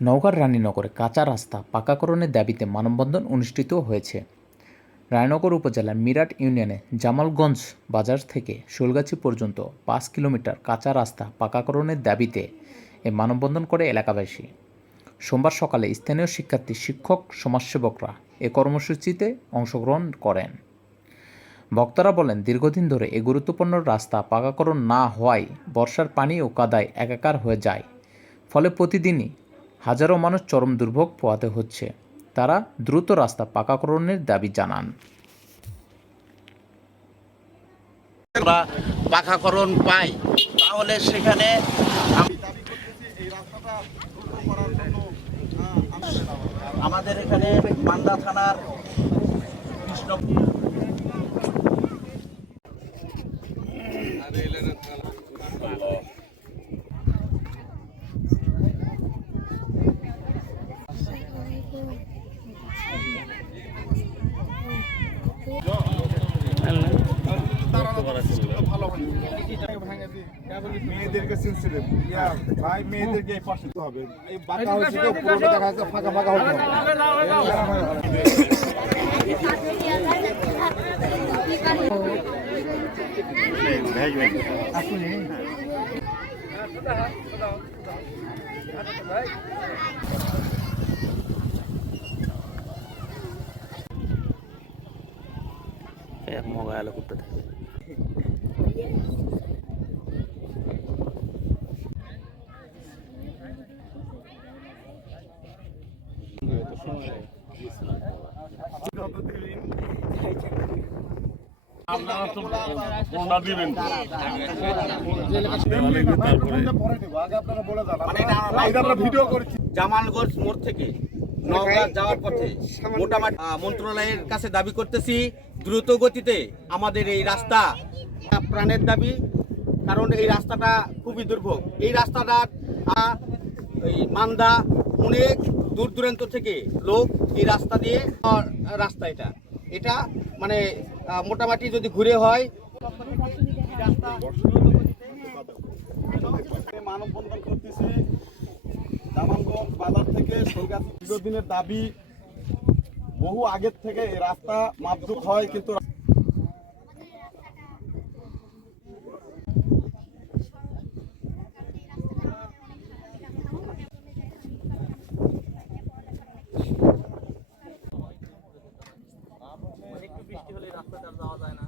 নওগাঁর রানীনগরে কাঁচা রাস্তা পাকাকরণের দাবিতে মানববন্ধন অনুষ্ঠিত হয়েছে। রায়নগর উপজেলার মিরাট ইউনিয়নে জামালগঞ্জ বাজার থেকে শোলগাছি পর্যন্ত পাঁচ কিলোমিটার কাঁচা রাস্তা পাকাকরণের দাবিতে এ মানববন্ধন করে এলাকাবাসী। সোমবার সকালে স্থানীয় শিক্ষার্থী, শিক্ষক, সমাজসেবকরা এ কর্মসূচিতে অংশগ্রহণ করেন। বক্তারা বলেন, দীর্ঘদিন ধরে এ গুরুত্বপূর্ণ রাস্তা পাকাকরণ না হওয়ায় বর্ষার পানি ও কাদায় একাকার হয়ে যায়। ফলে প্রতিদিনই হাজারো মানুষ চরম দুর্ভোগ পোহাতে হচ্ছে। তারা দ্রুত রাস্তা পাকাকরণের দাবি জানান। আমরা পাই, তাহলে সেখানে আমাদের এখানে মান্দা থানার কৃষ্ণ মেয়েদেরকে সিনসিটিভ ভাই মেয়েদেরকে এই পাশে দিতে হবে। এই বাঁকা হয়েছে তো পুরোটা দেখা যাচ্ছে ফাঁকা ফাঁকা হতে হবে জামালগঞ্জ মোড় থেকে নওগাঁ যাওয়ার পথে মোটামুটি মন্ত্রণালয়ের কাছে দাবি করতেছি দ্রুত গতিতে আমাদের এই রাস্তা প্রাণের দাবি, কারণ এই রাস্তাটা খুবই দুর্ভোগ। এই রাস্তাটা এই মান্দা অনেক দূর দূরান্ত থেকে লোক এই রাস্তা দিয়ে রাস্তা এটা। এটা মানে মোটামুটি যদি ঘুরে হয় মানববন্ধন করতেছি জামালগঞ্জ বাজার থেকে সৈগাছি দীর্ঘদিনের দাবি বহু আগের থেকে এই রাস্তা মাপজুক হয়, কিন্তু একটু বৃষ্টি হলে রাস্তাটা যাওয়া যায় না।